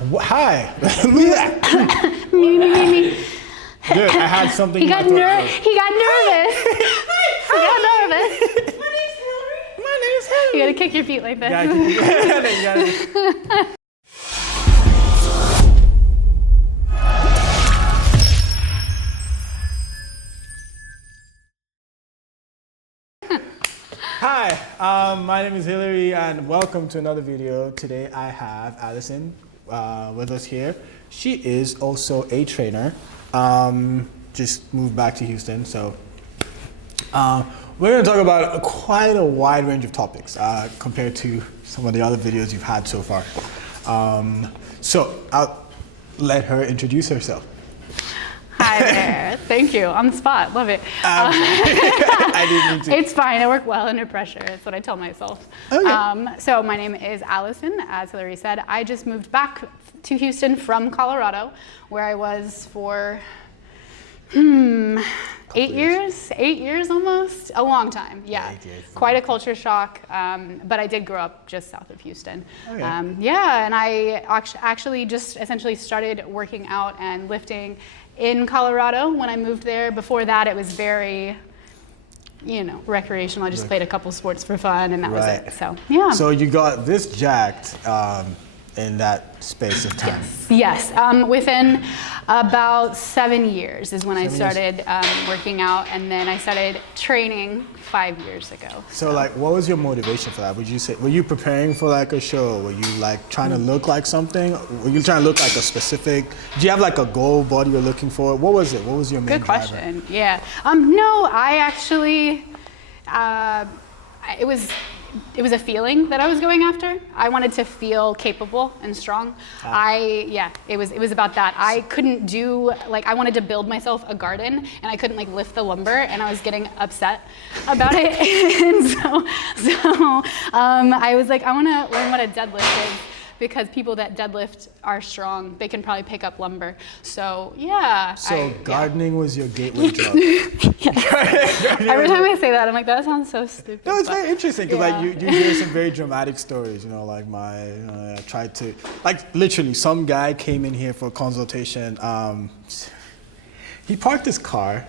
Hi. Me. Dude, I had something. He got nervous. He got nervous. My name is Hillary. You gotta kick your feet like this. Hi, my name is Hillary and welcome to another video. Today I have Allison with us here. She is also a trainer. Just moved back to Houston, so we're going to talk about quite a wide range of topics compared to some of the other videos you've had so far. So I'll let her introduce herself. Hi there. Thank you. On the spot. Love it. I didn't mean to. It's fine. I work well under pressure. That's what I tell myself. Okay. So my name is Allison, as Hillary said. I just moved back to Houston from Colorado, where I was for 8 years. 8 years almost. A long time. Yeah. 8 years. Quite a culture shock. But I did grow up just south of Houston. Okay. Yeah, and I actually just essentially started working out and lifting in Colorado when I moved there. Before that, it was very, recreational. I just played a couple sports for fun, and that was it. So, yeah. So you got this jacked in that space of time. Yes. Within about 7 years is when I started working out, and then I started training 5 years ago. So like, what was your motivation for that? Would you say, were you preparing for like a show? Were you like trying to look like something? Were you trying to look like a specific, do you have like a goal body you're looking for? What was it? What was your main Good driver? question. Yeah. No, I actually, it was a feeling that I was going after. I wanted to feel capable and strong. It was about that. I couldn't do, I wanted to build myself a garden, and I couldn't lift the lumber, and I was getting upset about it. And so I was like, I want to learn what a deadlift is, because people that deadlift are strong. They can probably pick up lumber. So yeah. So gardening was your gateway drug. Every time I say that, I'm like, that sounds so stupid. No, it's very interesting because you hear some very dramatic stories. I tried to, literally, some guy came in here for a consultation. He parked his car.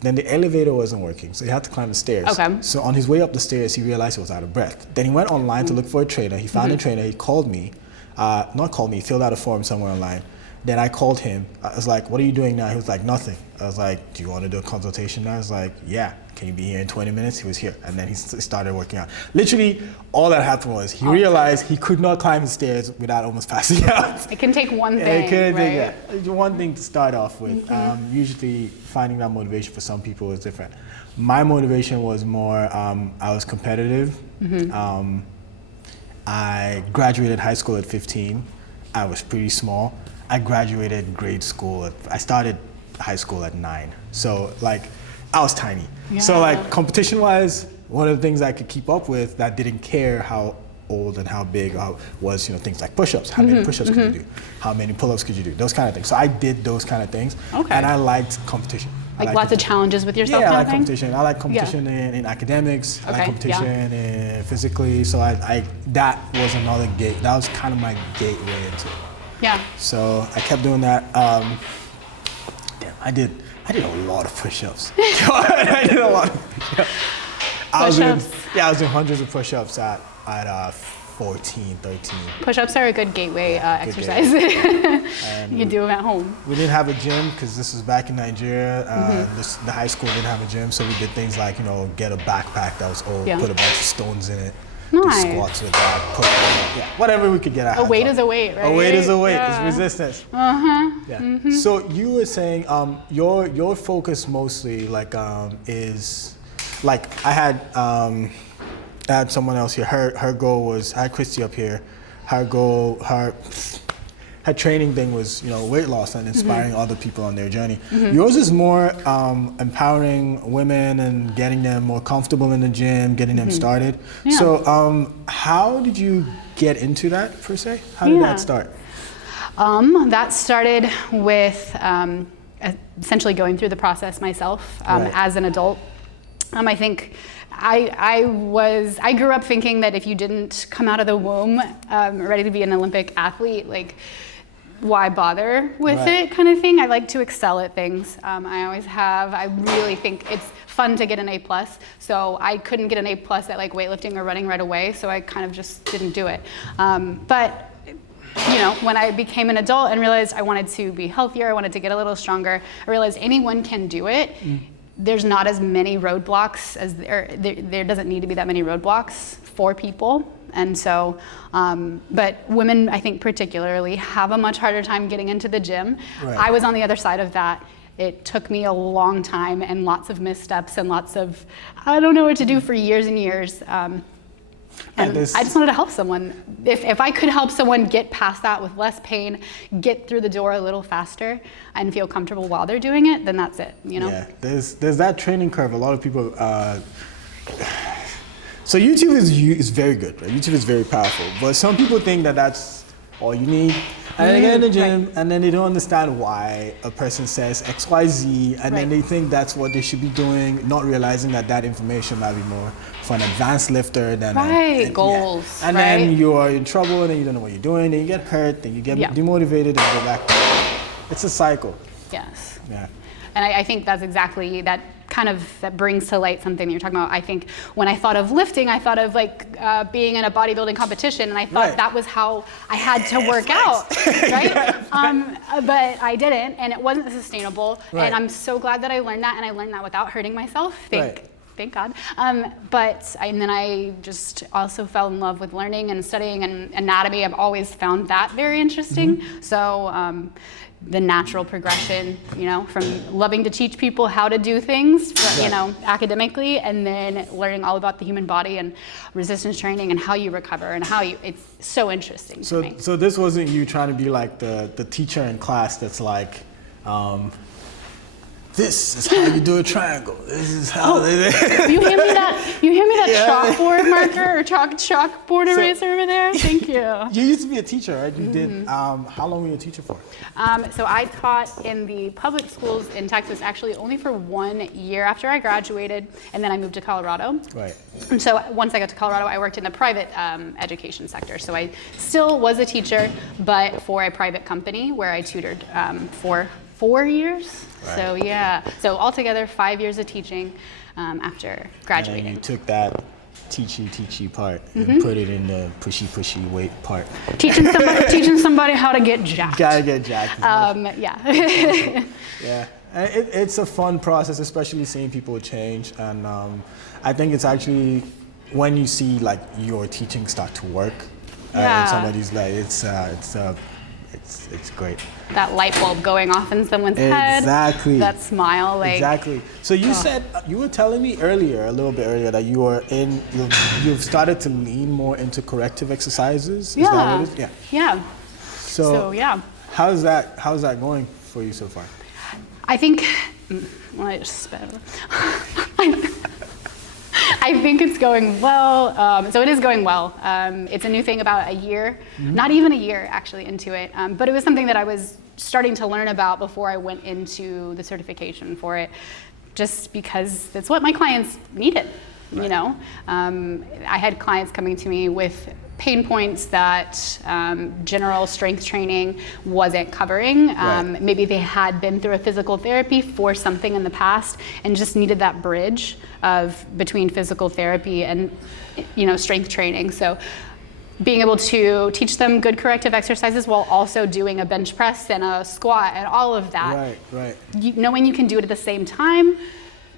Then the elevator wasn't working, so he had to climb the stairs. Okay. So on his way up the stairs, he realized he was out of breath. Then he went online to look for a trainer. He found a trainer. He called me. He filled out a form somewhere online. Then I called him. I was like, what are you doing now? He was like, nothing. I was like, do you want to do a consultation now? I was like, yeah. Can you be here in 20 minutes? He was here. And then he started working out. Literally, all that happened was he realized he could not climb the stairs without almost passing out. It can take one thing, It could right? take one thing to start off with. Usually, finding that motivation for some people is different. My motivation was more, I was competitive. I graduated high school at 15. I was pretty small. I graduated grade school. I started high school at 9. So I was tiny. Yeah. So competition-wise, one of the things I could keep up with that didn't care how old and how big was, things like push-ups. How many push-ups could you do? How many pull-ups could you do? Those kind of things. So I did those kind of things. Okay. And I liked competition. Lots of challenges with yourself. Yeah, I like thing? competition. I like competition in academics. I like competition in physically. So that was another gate. That was kind of my gateway into it. Yeah. So I kept doing that. I did a lot of push-ups. I did a lot of push-ups. I was doing hundreds of push-ups at 14, 13. Push-ups are a good gateway exercise. You can do them at home. We didn't have a gym because this was back in Nigeria. The high school didn't have a gym, so we did things like, get a backpack that was old, put a bunch of stones in it, do squats with that, whatever we could get our hands on. A weight is a weight, right? A weight is a weight. It's resistance. So you were saying your focus mostly is I had someone else here. Her goal was, I had Christy up here. Her goal, her training thing was, weight loss and inspiring other people on their journey. Yours is more empowering women and getting them more comfortable in the gym, getting them started. Yeah. So how did you get into that per se? How did that start? That started with essentially going through the process myself as an adult. I think I grew up thinking that if you didn't come out of the womb ready to be an Olympic athlete, why bother with it kind of thing. I like to excel at things. I always have. I really think it's fun to get an A+. So I couldn't get an A+ at like weightlifting or running right away. So I kind of just didn't do it. But you know, when I became an adult and realized I wanted to be healthier, I wanted to get a little stronger, I realized anyone can do it. There's not as many roadblocks as there doesn't need to be that many roadblocks for people. And so, but women, I think particularly, have a much harder time getting into the gym. Right. I was on the other side of that. It took me a long time and lots of missteps and lots of, I don't know what to do for years and years. And I just wanted to help someone. If I could help someone get past that with less pain, get through the door a little faster, and feel comfortable while they're doing it, then that's it, you know? Yeah, there's that training curve. A lot of people, so YouTube is very good, right? YouTube is very powerful, but some people think that that's all you need. And then they get in the gym, and then they don't understand why a person says X, Y, Z, and then they think that's what they should be doing, not realizing that that information might be more for an advanced lifter than goals. And then you are in trouble, and then you don't know what you're doing, then you get hurt, then you get demotivated, and go back. It's a cycle. Yes. Yeah. And I think that's exactly that. That brings to light something that you're talking about. I think when I thought of lifting, I thought of like being in a bodybuilding competition, and I thought that was how I had to work out, right? But I didn't, and it wasn't sustainable. And I'm so glad that I learned that, and I learned that without hurting myself. Thank God. And then I just also fell in love with learning and studying and anatomy. I've always found that very interesting. So. The natural progression, you know, from loving to teach people how to do things, you know, academically, and then learning all about the human body and resistance training and how you recover and it's so interesting to me. So this wasn't you trying to be like the teacher in class that's like, this is how you do a triangle. This is how you hand me that chalkboard marker or chalkboard eraser over there? Thank you. You used to be a teacher, right? You did. How long were you a teacher for? So I taught in the public schools in Texas actually only for 1 year after I graduated, and then I moved to Colorado. Right. And so once I got to Colorado, I worked in the private education sector. So I still was a teacher, but for a private company where I tutored for 4 years. Right. So yeah, so altogether 5 years of teaching after graduating. And you took that teachy part and put it in the pushy weight part. Teaching somebody how to get jacked. Gotta get jacked. Yeah. Yeah, it's a fun process, especially seeing people change, and I think it's actually when you see like your teaching start to work, and somebody's like, it's great. That light bulb going off in someone's head. Exactly. That smile, like. Exactly. So you said, you were telling me a little bit earlier, that you've started to lean more into corrective exercises. Yeah. Is that what it is? Yeah. Yeah. So yeah. How's that going for you so far? I think, I just spit. I think it's going well. So it is going well. It's a new thing about a year, not even a year actually into it. But it was something that I was starting to learn about before I went into the certification for it, just because that's what my clients needed. Right. You know, I had clients coming to me with pain points that general strength training wasn't covering. Maybe they had been through a physical therapy for something in the past and just needed that bridge of between physical therapy and, you know, strength training. So being able to teach them good corrective exercises while also doing a bench press and a squat and all of that. Right. Knowing you can do it at the same time,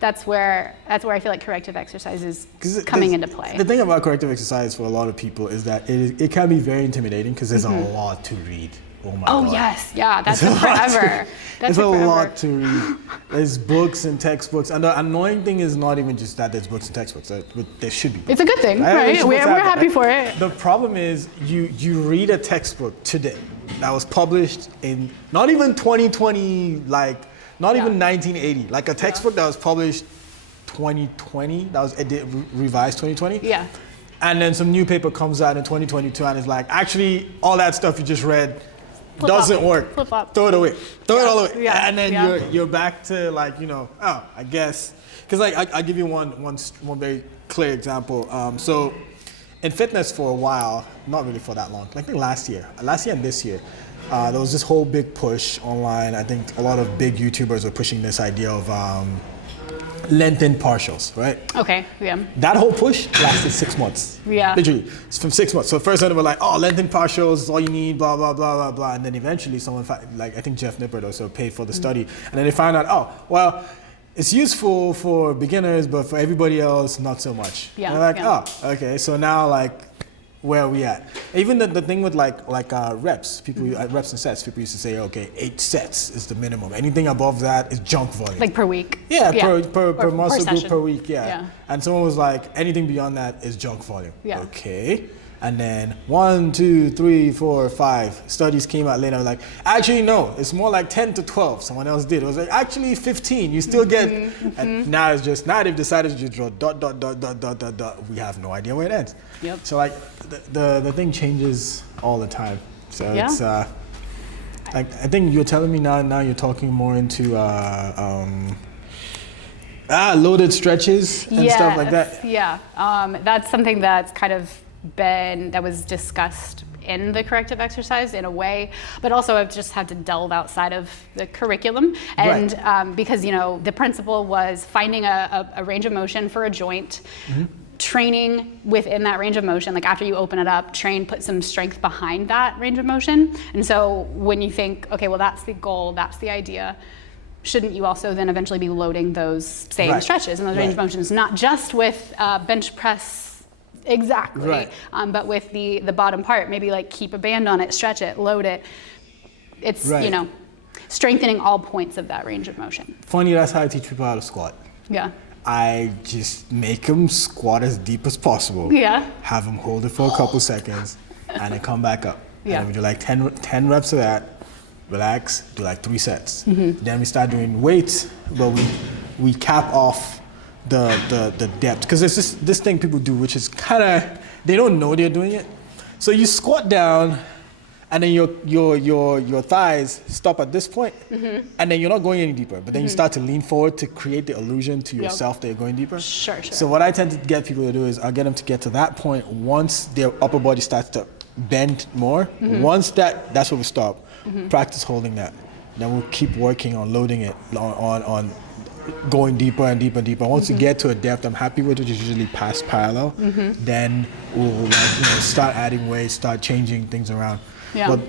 that's where I feel like corrective exercise is coming into play. The thing about corrective exercise for a lot of people is that it can be very intimidating because there's a lot to read. Oh my God. Oh yes, yeah, that's forever. There's a lot to read. There's books and textbooks, and the annoying thing is not even just that there's books and textbooks. There should be. It's a good thing, right? We're happy for it. The problem is you read a textbook today that was published in not even 2020, like not even 1980, like a textbook that was published 2020, that was revised 2020. Yeah. And then some new paper comes out in 2022 and it's like, actually, all that stuff you just read doesn't work. Flip up. Throw it away. Throw it all away. Yeah. And then you're back to like, you know, I guess. Because like I'll give you one very clear example. So in fitness for a while, not really for that long, I think last year and this year, there was this whole big push online. I think a lot of big YouTubers were pushing this idea of lengthened partials, right? Okay, yeah. That whole push lasted 6 months. Yeah. Literally, it's from 6 months. So first they were like, oh, lengthened partials is all you need, blah, blah, blah, blah, blah. And then eventually someone, like I think Jeff Nippert also paid for the study. And then they found out, oh, well, it's useful for beginners, but for everybody else, not so much. Yeah. And they're like, oh, okay. So now like, where are we at? Even the thing with like reps, people reps and sets, people used to say, okay, 8 sets is the minimum. Anything above that is junk volume. Like per week. Yeah, per muscle group session. per week, yeah. And someone was like, anything beyond that is junk volume. Yeah. Okay. And then 1, 2, 3, 4, 5 studies came out later. Like, actually, no, it's more like 10 to 12. Someone else did. It was like, actually 15. You still get. And now it's just, now they've decided to just draw dot, dot, dot, dot, dot, dot, dot. We have no idea where it ends. Yep. So like, the thing changes all the time. So it's, like, I think you're telling me now you're talking more into, loaded stretches and stuff like that. Yeah, that's something that's kind of that was discussed in the corrective exercise in a way, but also I've just had to delve outside of the curriculum. And because, the principle was finding a range of motion for a joint, training within that range of motion, like after you open it up, put some strength behind that range of motion. And so when you think, okay, well, that's the goal, that's the idea, shouldn't you also then eventually be loading those same stretches and those range of motions, not just with bench press exactly, but with the bottom part, maybe like keep a band on it, stretch it, load it. It's, strengthening all points of that range of motion. Funny, that's how I teach people how to squat. Yeah. I just make them squat as deep as possible. Yeah. Have them hold it for a couple seconds and then come back up. Yeah. And then we do like 10 reps of that, relax, do like 3 sets. Then we start doing weights, but we cap off the depth, because there's this thing people do, which is kind of, they don't know they're doing it. So you squat down, and then your thighs stop at this point, and then you're not going any deeper. But then you start to lean forward to create the illusion to yourself that you're going deeper. Sure. So what I tend to get people to do is I'll get them to get to that point once their upper body starts to bend more. Once that's where we stop. Practice holding that. Then we'll keep working on loading it on going deeper and deeper and deeper. Once you get to a depth I'm happy with, which is usually past parallel, then we'll start adding weight, start changing things around. But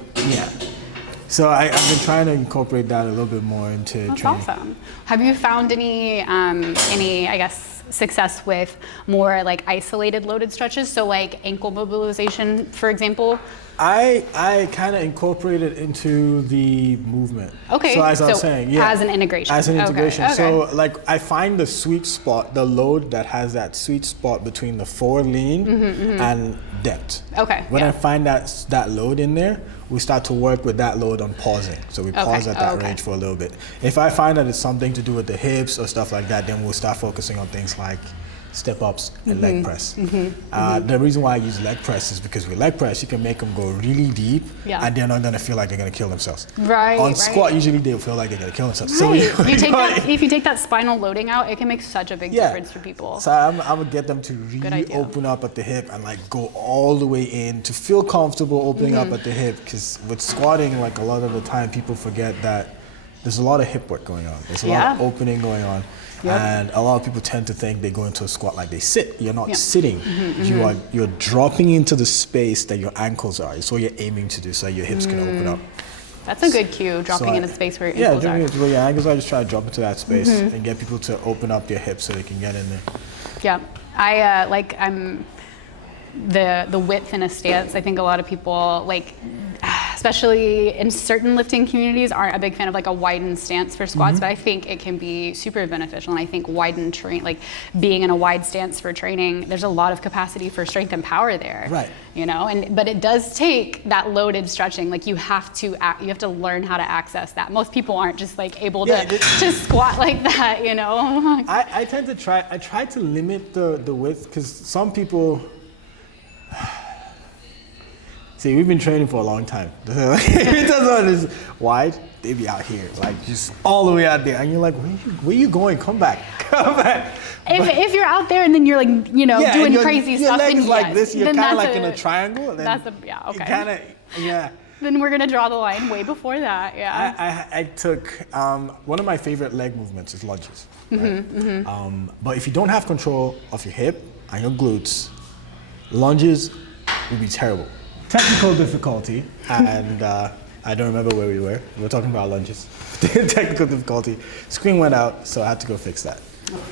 so I've been trying to incorporate that a little bit more into training. That's awesome. Have you found any I guess success with more like isolated loaded stretches? So like ankle mobilization, for example? I kind of incorporate it into the movement. Okay. So as I was saying, as an integration. As an integration. Okay. So like I find the sweet spot, the load that has that sweet spot between the forward lean and depth. Okay. When I find that load in there, we start to work with that load on pausing. So we pause at that range for a little bit. If I find that it's something to do with the hips or stuff like that, then we'll start focusing on things like step ups and leg press. The reason why I use leg press is because with leg press, you can make them go really deep and they're not gonna feel like they're gonna kill themselves. On squat, usually they'll feel like they're gonna kill themselves. So if you take that spinal loading out, it can make such a big difference for people. So I would get them to really open up at the hip and like go all the way in to feel comfortable opening up at the hip, because with squatting, like a lot of the time people forget that there's a lot of hip work going on. There's a lot of opening going on. And a lot of people tend to think they go into a squat like they sit. You're not sitting. You're dropping into the space that your ankles are. It's what you're aiming to do, so your hips can open up. That's a good cue, dropping into space where your ankles are. Yeah, where your ankles are, just try to drop into that space and get people to open up their hips so they can get in there. Yeah, I'm the width in a stance. I think a lot of people especially in certain lifting communities, aren't a big fan of like a widened stance for squats, but I think it can be super beneficial. And I think being in a wide stance for training, there's a lot of capacity for strength and power there. Right. But it does take that loaded stretching. Like you have to learn how to access that. Most people aren't just like able to squat like that, I try to limit the width, because some people, See, we've been training for a long time. It doesn't is wide. They be out here, like just all the way out there, and you're like, where you going? Come back, come back. If you're out there and then you're like, doing crazy stuff, your legs then like this, you're kind of like a, in a triangle. And then okay. Kind of, yeah. Then we're gonna draw the line way before that, yeah. I took one of my favorite leg movements is lunges. Right? But if you don't have control of your hip and your glutes, lunges would be terrible. Technical difficulty, and I don't remember where we were. We were talking about lunges. Technical difficulty. Screen went out, so I had to go fix that.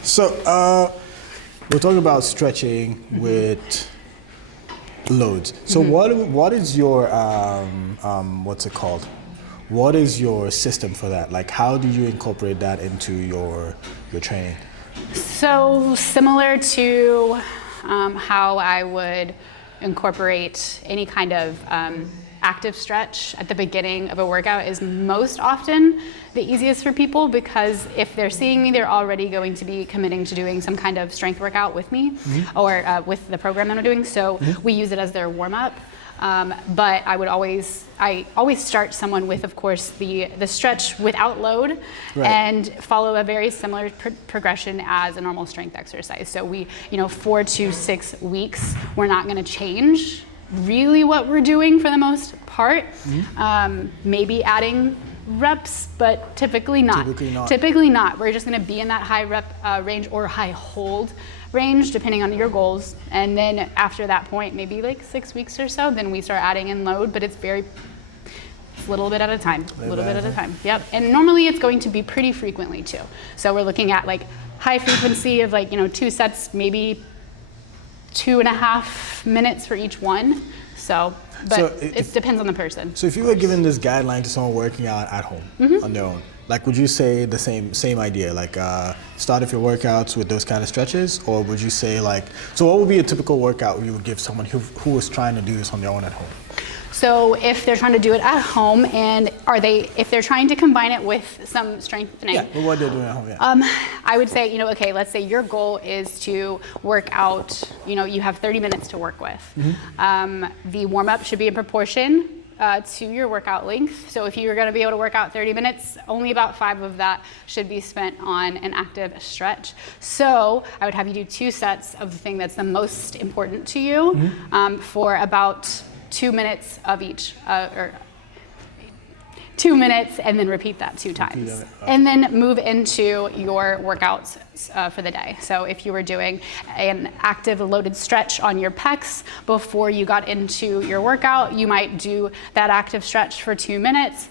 So we're talking about stretching with loads. So what is your what's it called? What is your system for that? Like, how do you incorporate that into your training? So similar to how I would incorporate any kind of active stretch at the beginning of a workout is most often the easiest for people, because if they're seeing me, they're already going to be committing to doing some kind of strength workout with me or with the program that I'm doing. So we use it as their warm-up. But I always start someone with, of course, the stretch without load, and follow a very similar progression as a normal strength exercise. So we, 4 to 6 weeks, we're not going to change really what we're doing for the most part. Maybe adding reps, but typically not. Typically not. We're just going to be in that high rep range or high hold range, depending on your goals. And then after that point, maybe like 6 weeks or so, then we start adding in load, but it's a little bit at a time, Yep. And normally it's going to be pretty frequently too. So we're looking at like high frequency of 2 sets, maybe 2.5 minutes for each one. But it depends on the person. So if you were giving this guideline to someone working out at home on their own, like, would you say the same idea, like start off your workouts with those kind of stretches, or would you say so what would be a typical workout you would give someone who was trying to do this on their own at home? So if they're trying to do it at home, and if they're trying to combine it with some strengthening. Yeah, what they're doing at home, I would say, okay, let's say your goal is to work out, you have 30 minutes to work with. The warm-up should be in proportion to your workout length. So if you're going to be able to work out 30 minutes, only about 5 of that should be spent on an active stretch. So I would have you do 2 sets of the thing that's the most important to you for about 2 minutes of each, or 2 minutes, and then repeat that 2 times. And then move into your workouts for the day. So if you were doing an active loaded stretch on your pecs before you got into your workout, you might do that active stretch for 2 minutes,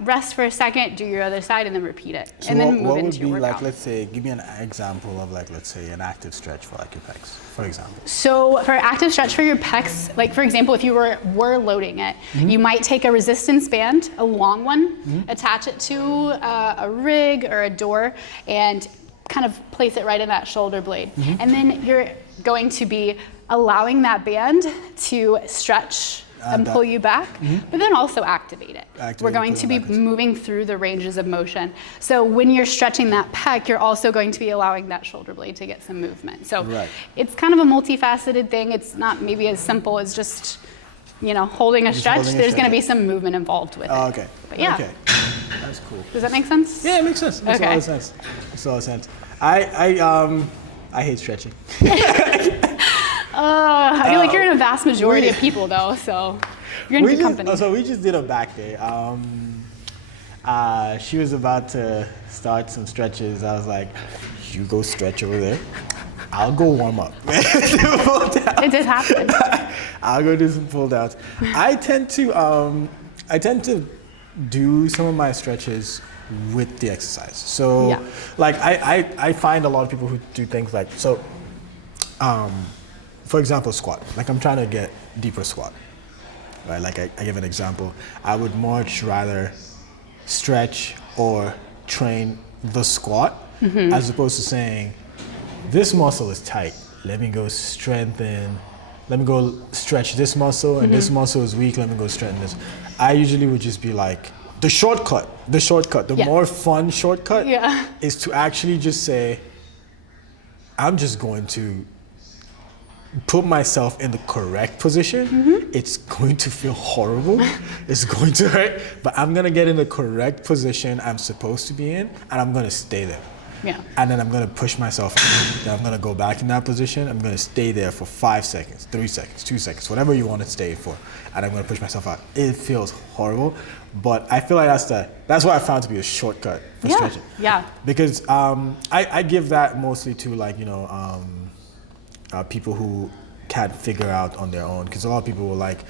rest for a second, do your other side, and then repeat it. So and then move into your workout. workout. Let's say, give me an example of let's say an active stretch for your pecs, for example. So for active stretch for your pecs, for example, if you were loading it, you might take a resistance band, a long one, attach it to a rig or a door, and kind of place it right in that shoulder blade. And then you're going to be allowing that band to stretch and pull you back, but then also activate it. We're going to be moving through the ranges of motion. So when you're stretching that pec, you're also going to be allowing that shoulder blade to get some movement. So it's kind of a multifaceted thing. It's not maybe as simple as just, holding a stretch. There's going to be some movement involved with it. Okay. But yeah. Okay. That's cool. Does that make sense? Yeah, it makes sense. Makes a lot of sense. Makes a lot of sense. I hate stretching. I feel like you're in a vast majority of people though, so you're in good company. So we just did a back day. She was about to start some stretches. I was like, you go stretch over there. I'll go warm up. It did happen. I'll go do some pull downs. I tend to do some of my stretches with the exercise. So I find a lot of people who do things for example, squat. I'm trying to get deeper squat, right? I give an example. I would much rather stretch or train the squat as opposed to saying, this muscle is tight. Let me go strengthen. Let me go stretch this muscle, and this muscle is weak. Let me go strengthen this. I usually would just be like, the shortcut, the more fun shortcut is to actually just say, I'm just going to put myself in the correct position, it's going to feel horrible. It's going to hurt, but I'm gonna get in the correct position I'm supposed to be in, and I'm gonna stay there. Yeah. And then I'm gonna push myself. Then I'm gonna go back in that position. I'm gonna stay there for 5 seconds, 3 seconds, 2 seconds, whatever you want to stay for. And I'm gonna push myself out. It feels horrible, but I feel like that's what I found to be a shortcut for stretching. Yeah. Because I give that mostly to like, people who can't figure out on their own. Because a lot of people will like,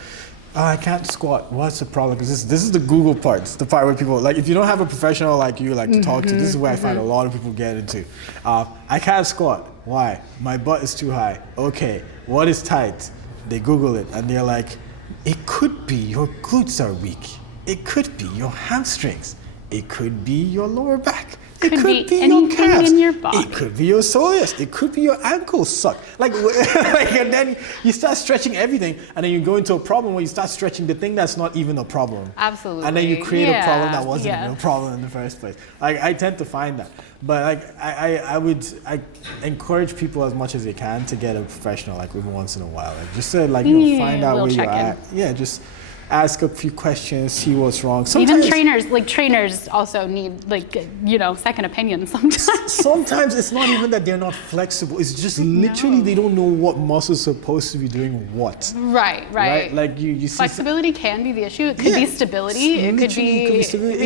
oh, I can't squat. What's the problem? Because this is the Google part. It's the part where people, like, if you don't have a professional like you like to talk to, this is where I find a lot of people get into. I can't squat. Why? My butt is too high. Okay, what is tight? They Google it and they're like, it could be your glutes are weak. It could be your hamstrings. It could be your lower back. It could be your calves. In your body. It could be your soleus. It could be your ankles suck. Like, and then you start stretching everything, and then you go into a problem where you start stretching the thing that's not even a problem. Absolutely. And then you create a problem that wasn't even a problem in the first place. Like, I tend to find that. But like, I encourage people as much as they can to get a professional, like, every once in a while. Like, just to, like, find out where you're at. Yeah, just ask a few questions, see what's wrong. Sometimes, even trainers also need second opinions sometimes. Sometimes it's not even that they're not flexible. It's just literally they don't know what muscle's supposed to be doing what. Right. Like you see flexibility can be the issue. It could be stability. It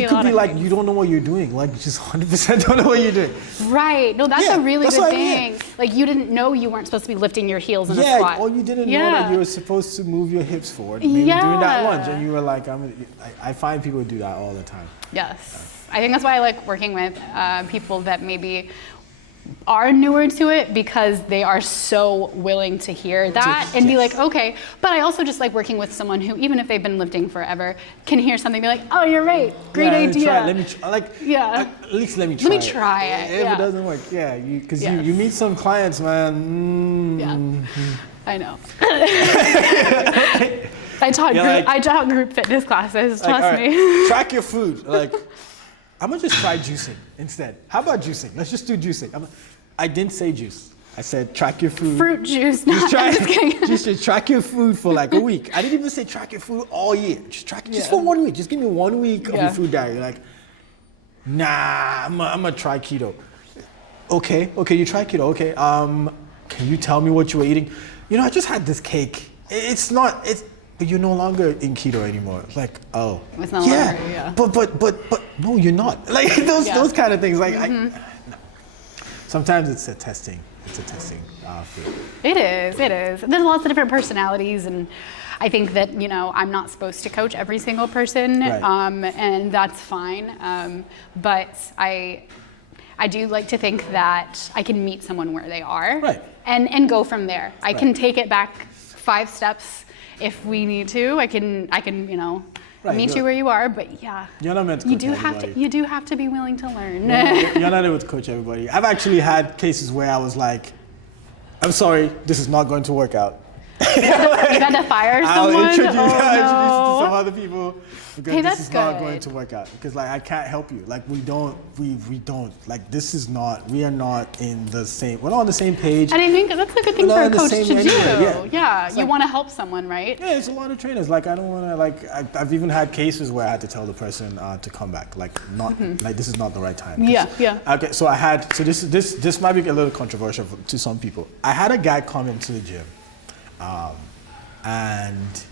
could be like you don't know what you're doing. Like you just 100% don't know what you're doing. Right. No, that's a really good thing. Like you didn't know you weren't supposed to be lifting your heels in a squat. Or you didn't know that you were supposed to move your hips forward. Maybe doing that lunge, and you were like, I find people do that all the time. Yes. I think that's why I like working with people that maybe are newer to it, because they are so willing to hear that and be like, okay. But I also just like working with someone who, even if they've been lifting forever, can hear something and be like, oh, you're right. Great idea. Let me try. At least let me try. Let me try it. If it doesn't work, because you meet some clients, man. I know. I taught group fitness classes, trust me. Track your food. Like, I'm gonna just try juicing instead. How about juicing? Let's just do juicing. I didn't say juice. I said track your food. Fruit juice. Just track your food for like a week. I didn't even say track your food all year. Just track it just for 1 week. Just give me 1 week of your food diet. You're like, nah, I'm gonna try keto. Okay, you try keto. Okay, can you tell me what you were eating? I just had this cake. But you're no longer in keto anymore. It's like, oh, it's not longer, but no, you're not. Like those kind of things. Like, no. Sometimes it's a testing. It's a testing field. It is. There's lots of different personalities, and I think that I'm not supposed to coach every single person, and that's fine. But I do like to think that I can meet someone where they are, and go from there. I can take it back 5 steps. If we need to, I can meet you where you are. But you're not meant to coach everybody. You do have to be willing to learn. You're not able to coach everybody. I've actually had cases where I was like, I'm sorry, this is not going to work out. You had to fire someone? I'll introduce you to some other people, because this is not good. going to work out. Because like, I can't help you. Like, we don't, like, we are not in the same, we're not on the same page. And I think that's a good thing for a coach to do. It's you want to help someone, right? Yeah, it's a lot of trainers. Like, I don't want to, like, I've even had cases where I had to tell the person to come back. Like, like, this is not the right time. Okay, so this might be a little controversial to some people. I had a guy come into the gym. And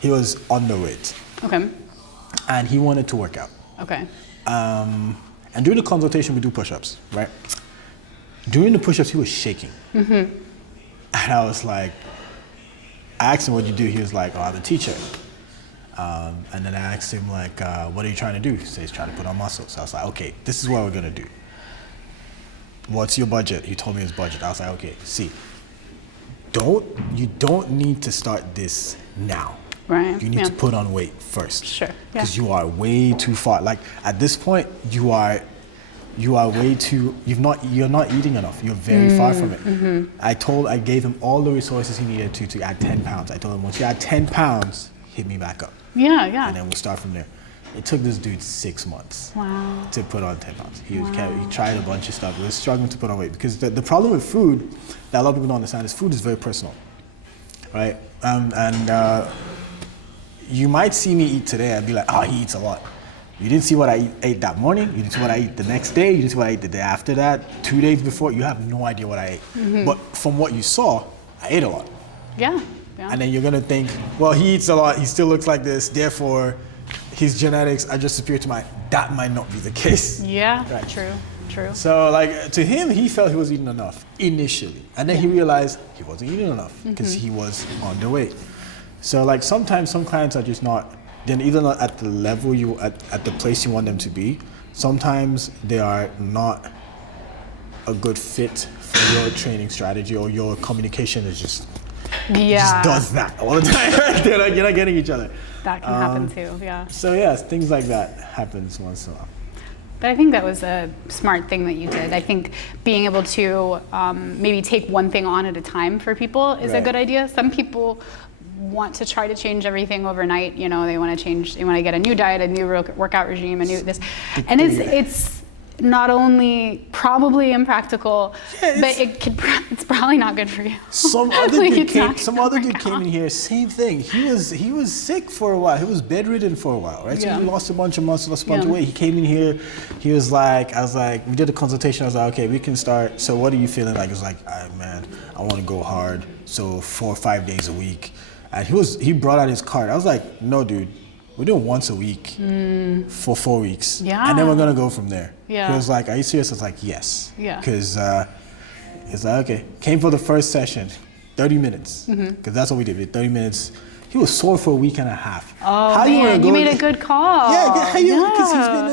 he was underweight. Okay. And he wanted to work out. Okay. And during the consultation, we do push-ups, right? During the push-ups, he was shaking. And I was like, I asked him what you do. He was like, oh, I'm a teacher. And then I asked him, like, what are you trying to do? He said he's trying to put on muscle. So I was like, okay, this is what we're going to do. What's your budget? He told me his budget. I was like, okay, see. You don't need to start this now. Right. You need to put on weight first. Sure. Because you are way too far. Like, at this point, you are way too. You're not eating enough. You're very far from it. I gave him all the resources he needed to add 10 pounds. I told him, once you add 10 pounds, hit me back up. Yeah. And then we'll start from there. It took this dude 6 months Wow. to put on 10 pounds. He tried a bunch of stuff. He was struggling to put on weight because the problem with food that a lot of people don't understand is food is very personal, right? You might see me eat today and be like, oh, he eats a lot. You didn't see what I ate that morning. You didn't see what I ate the next day. You didn't see what I ate the day after that. 2 days before, you have no idea what I ate. Mm-hmm. But from what you saw, I ate a lot. Yeah. And then you're gonna think, well, he eats a lot. He still looks like this. Therefore, his genetics are just superior to mine. That might not be the case. Yeah. Right. True. So like to him, he felt he was eating enough initially. And then he realized he wasn't eating enough because he was underweight. So like sometimes some clients are just not, they're either not at the level at the place you want them to be. Sometimes they are not a good fit for your training strategy, or your communication is just does that all the time. You're not getting each other. That can happen too, yeah. So yes, things like that happens once in a while. But I think that was a smart thing that you did. I think being able to maybe take one thing on at a time for people is a good idea. Some people want to try to change everything overnight. You know, they want to get a new diet, a new workout regime, and it's not only probably impractical, but it's probably not good for you. Some other dude came in here, same thing. He was sick for a while. He was bedridden for a while, right? So he lost a bunch of muscle, lost a bunch of weight. He came in here, I was like, we did a consultation. I was like, okay, we can start. So what are you feeling like? He was like, man, I want to go hard. So 4 or 5 days a week. And he brought out his card. I was like, no, dude. We're doing once a week for 4 weeks. Yeah. And then we're going to go from there. Yeah. He was like, are you serious? I was like, yes. Yeah. Because it's like, okay. Came for the first session, 30 minutes. Because that's what we did. We did 30 minutes. He was sore for a week and a half. Oh, man, you made a good call. Yeah, because he's been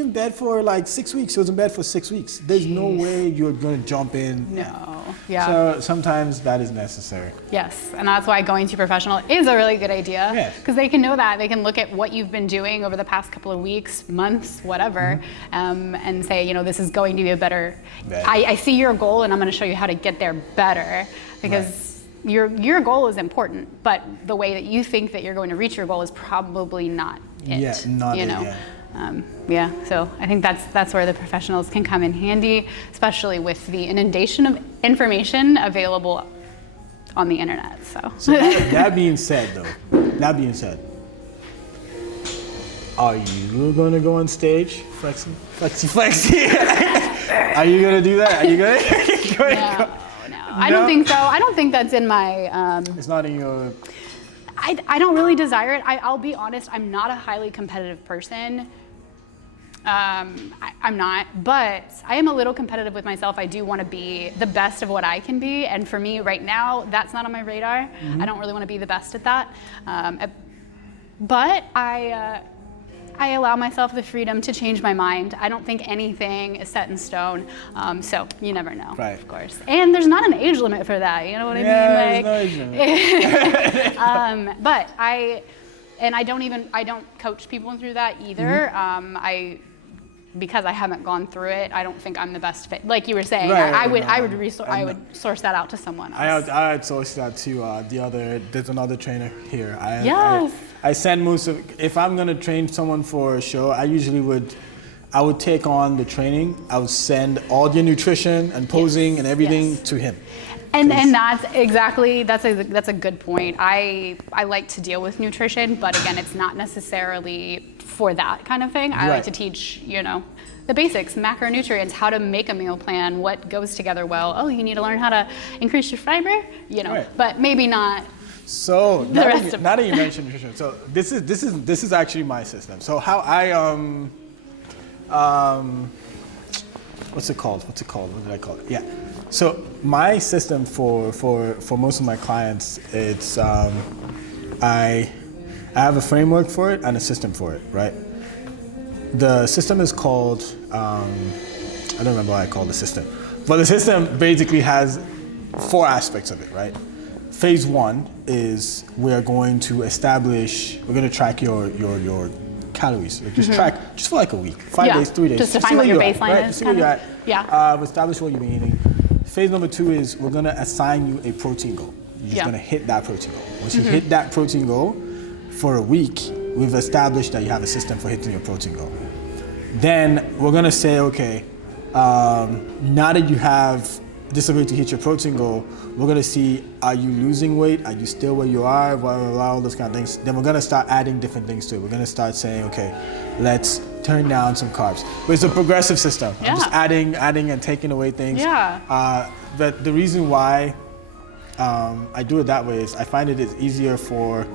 in bed for like 6 weeks. He was in bed for 6 weeks. There's no way you're going to jump in. No, yeah. So sometimes that is necessary. Yes, and that's why going to a professional is a really good idea. Because they can know that. They can look at what you've been doing over the past couple of weeks, months, whatever, and say, you know, this is going to be a better, I see your goal and I'm going to show you how to get there better. Because your goal is important, but the way that you think that you're going to reach your goal is probably not it. Yeah, not you it, know? So I think that's where the professionals can come in handy, especially with the inundation of information available on the internet. So that being said, are you gonna go on stage, flexi? Are you gonna do that? Are you gonna? No, I don't think so. I don't think that's in my. It's not in your. I don't really desire it. I'll be honest. I'm not a highly competitive person. I'm not, but I am a little competitive with myself. I do want to be the best of what I can be, and for me right now, that's not on my radar. I don't really want to be the best at that, but I allow myself the freedom to change my mind. I don't think anything is set in stone, so you never know, of course. And there's not an age limit for that, you know what I mean? There's no age limit. But I don't coach people through that either. Because I haven't gone through it, I don't think I'm the best fit. Like you were saying, I would source that out to someone else. I outsourced that to there's another trainer here. I send most of, if I'm gonna train someone for a show, I would take on the training. I would send all your nutrition and posing and everything to him. And that's a good point. I like to deal with nutrition, but again, it's not necessarily for that kind of thing. I like to teach, the basics, macronutrients, how to make a meal plan, what goes together well. Oh, you need to learn how to increase your fiber, but maybe not. So now that you mentioned nutrition, so this is actually my system. So how I what's it called? What did I call it? Yeah. So my system for most of my clients, it's I have a framework for it and a system for it, right? The system is called I don't remember what I call the system, but the system basically has 4 aspects of it, right? Phase 1 is we're going to track your calories. Just for like a week, 5 days, 3 days. Just to find what your baseline is. See where you're at. Establish what you've been eating. Phase number 2 is we're gonna assign you a protein goal. You're just gonna hit that protein goal. Once you hit that protein goal for a week, we've established that you have a system for hitting your protein goal. Then we're gonna say, okay, now that you have this ability to hit your protein goal, we're gonna see, are you losing weight? Are you still where you are? Blah, blah, blah, all those kind of things. Then we're gonna start adding different things to it. We're gonna start saying, okay, let's turn down some carbs. But it's a progressive system. Yeah. I'm just adding and taking away things. Yeah. But the reason why I do it that way is I find it is easier for,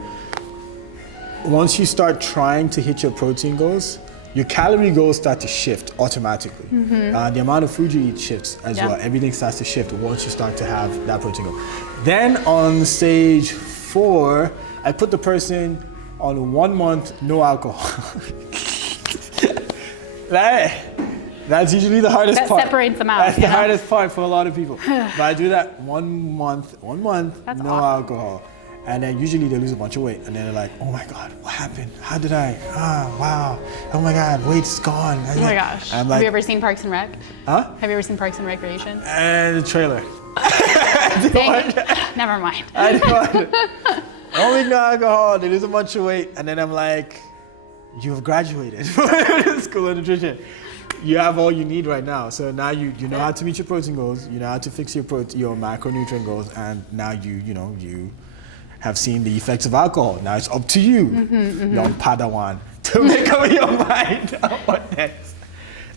once you start trying to hit your protein goals, your calorie goals start to shift automatically. The amount of food you eat shifts as well. Everything starts to shift once you start to have that protein goal. Then on stage 4, I put the person on 1 month no alcohol. That's usually the hardest part. That separates them out. That's the hardest part for a lot of people. But I do that 1 month, That's no awesome. alcohol. And then usually they lose a bunch of weight. And then they're like, oh my God, what happened? How did I? Wow. Oh my God, weight's gone. Oh my gosh. I'm Have like, you ever seen Parks and Rec? huh? Have you ever seen Parks and Recreation? And the trailer. Never mind. I don't. Only no alcohol, they lose a bunch of weight. And then I'm like, you've graduated from School of Nutrition. You have all you need right now. So now you know how to meet your protein goals, you know how to fix your macronutrient goals, and now you have seen the effects of alcohol. Now it's up to you, young Padawan, to make up your mind on what next.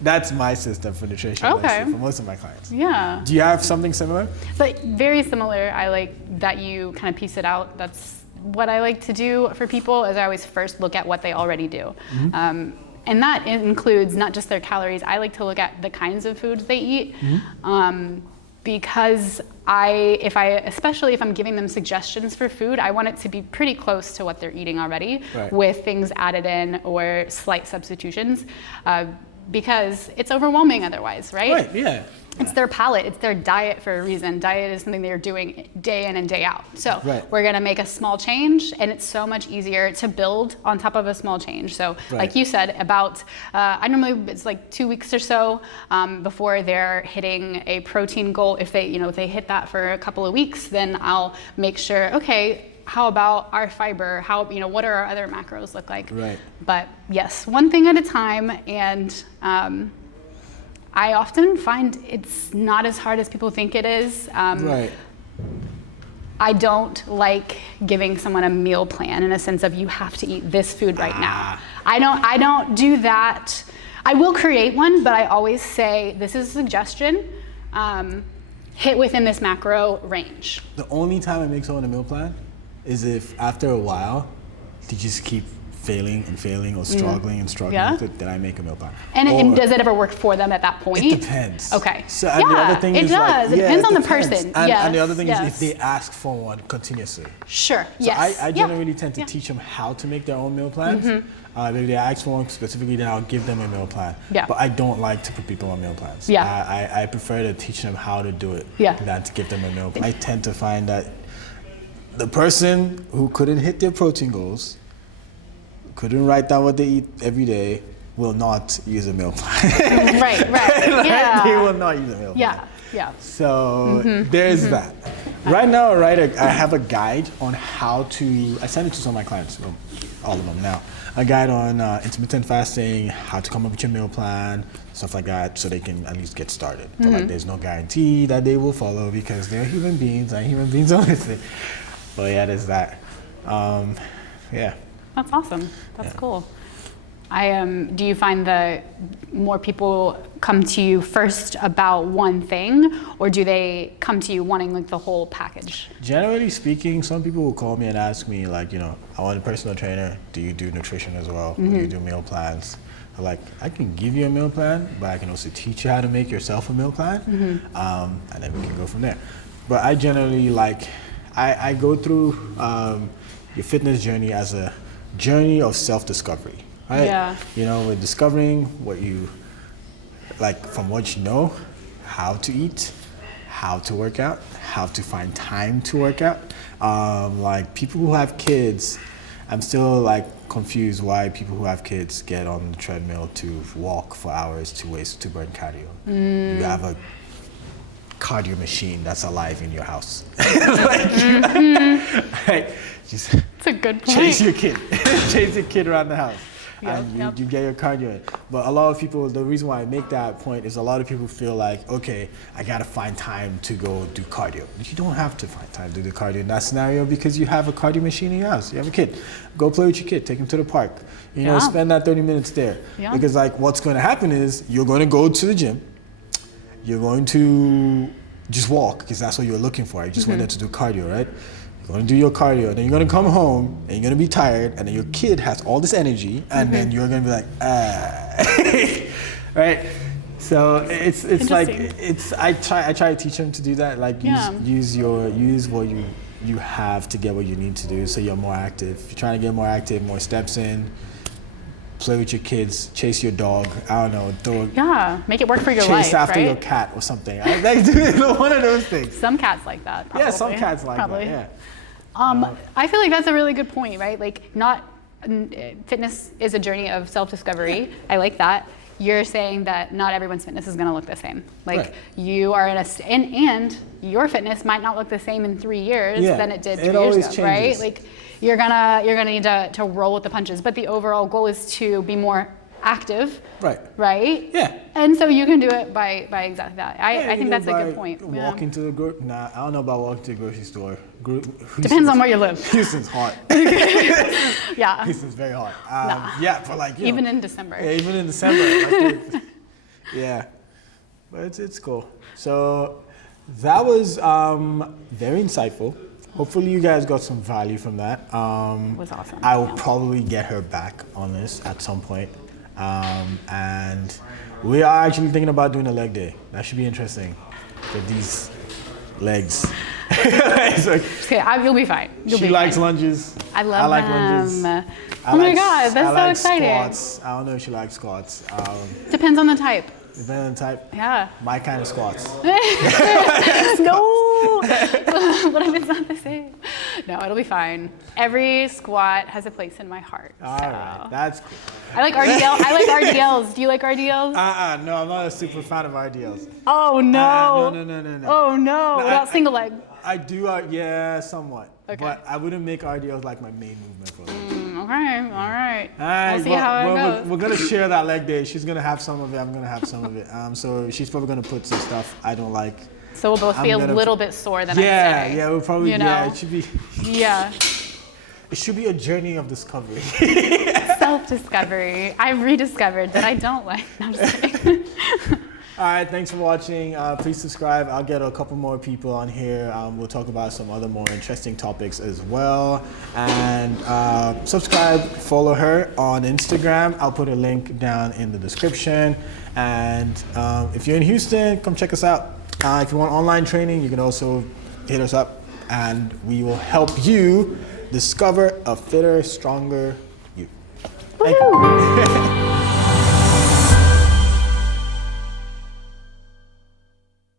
That's my system for nutrition, Okay. mostly, for most of my clients. Yeah. Do you have something similar? But very similar. I like that you kind of piece it out. That's what I like to do for people is I always first look at what they already do. And that includes not just their calories. I like to look at the kinds of foods they eat. Because especially if I'm giving them suggestions for food, I want it to be pretty close to what they're eating already, with things added in or slight substitutions, because it's overwhelming otherwise, right? Right, yeah. It's their palate, it's their diet for a reason. Diet is something they're doing day in and day out. So we're gonna make a small change, and it's so much easier to build on top of a small change. So like you said, about, I normally, it's like 2 weeks or so before they're hitting a protein goal. If they hit that for a couple of weeks, then I'll make sure, okay, how about our fiber? What do our other macros look like? Right. But yes, one thing at a time, and I often find it's not as hard as people think it is. I don't like giving someone a meal plan in a sense of you have to eat this food right now. I don't do that. I will create one, but I always say this is a suggestion. Hit within this macro range. The only time I make someone a meal plan is if after a while they just keep failing or struggling with it, then I make a meal plan. And does it ever work for them at that point? It depends. Okay. So and the other thing it is does. It depends on the person. And the other thing is if they ask for one continuously. Sure. So I generally tend to teach them how to make their own meal plans. If they ask for one specifically, then I'll give them a meal plan. But I don't like to put people on meal plans. I prefer to teach them how to do it than to give them a meal plan. I tend to find that the person who couldn't hit their protein goals, couldn't write down what they eat every day, will not use a meal plan. Right. Yeah. They will not use a meal plan. Yeah. So there's that. Right now, I have a guide on how to, I send it to some of my clients, well, all of them now, a guide on intermittent fasting, how to come up with your meal plan, stuff like that, so they can at least get started. But there's no guarantee that they will follow because they're human beings, and human beings honestly. But yeah, there's that. That's awesome. That's cool. Do you find that more people come to you first about one thing, or do they come to you wanting like the whole package? Generally speaking, some people will call me and ask me like, I want a personal trainer. Do you do nutrition as well? Do you do meal plans? I'm like, I can give you a meal plan, but I can also teach you how to make yourself a meal plan, and then we can go from there. But I generally I go through your fitness journey as a journey of self-discovery. Right? Yeah. We're discovering what you like from what you know, how to eat, how to work out, how to find time to work out. Like people who have kids, I'm still confused why people who have kids get on the treadmill to walk for hours to burn cardio. You have a cardio machine that's alive in your house. It's a good point. Chase your kid. Chase your kid around the house. Yep, And you get your cardio in. But a lot of people, the reason why I make that point is a lot of people feel like, okay, I gotta find time to go do cardio. But you don't have to find time to do cardio in that scenario because you have a cardio machine in your house. You have a kid. Go play with your kid. Take him to the park. You know, spend that 30 minutes there. Yeah. Because like what's gonna happen is you're gonna go to the gym. You're going to just walk because that's what you're looking for. You just went there to do cardio, right? You're going to do your cardio, then you're going to come home and you're going to be tired, and then your kid has all this energy, and then you're going to be like, right? So it's like I try to teach them to do that, like use what you have to get what you need to do, so you're more active. If you're trying to get more active, more steps in. Play with your kids, chase your dog. I don't know. Make it work for your life, chase after right? your cat or something. Like do one of those things. Some cats like that. Probably. Yeah, some cats like that. Yeah. I feel like that's a really good point, right? Like, fitness is a journey of self-discovery. Yeah. I like that. You're saying that not everyone's fitness is going to look the same. Like you are and your fitness might not look the same in 3 years than it did 2 years ago, changes. Right? Like you're gonna need to roll with the punches. But the overall goal is to be more active. Right? Yeah. And so you can do it by exactly that. I think that's a good point. Walking to the I don't know about walking to the grocery store. Depends on where you live. Houston's hot. Yeah. Houston's very hot. Yeah, but like even in December. Yeah, even in December. Yeah, but it's cool. So that was very insightful. Hopefully you guys got some value from that. It was awesome. I will probably get her back on this at some point. And we are actually thinking about doing a leg day. That should be interesting. With these legs. You'll be fine. She likes lunges. I like lunges. Oh my God, that's so exciting. Squats. I don't know if she likes squats. Depends on the type. Depending on the type? Yeah. My kind of squats. No! What if it's not the same? No, it'll be fine. Every squat has a place in my heart. All right, that's cool. I like RDLs. Do you like RDLs? No, I'm not a super fan of RDLs. Oh, no. No. Oh, no. What about single leg? I do, yeah, somewhat. Okay. But I wouldn't make RDLs like my main movement for them. Okay, all right. We'll see how it goes. We're going to share that leg day. She's going to have some of it. I'm going to have some of it. So she's probably going to put some stuff I don't like. So we'll both be a little bit sore then. Yeah, we'll probably, it should be. Yeah. It should be a journey of discovery. Self-discovery. I've rediscovered that I don't like. No, I'm just kidding. All right, thanks for watching. Please subscribe. I'll get a couple more people on here. We'll talk about some other more interesting topics as well. And subscribe, follow her on Instagram. I'll put a link down in the description. And if you're in Houston, come check us out. If you want online training, you can also hit us up and we will help you discover a fitter, stronger you. Thank you.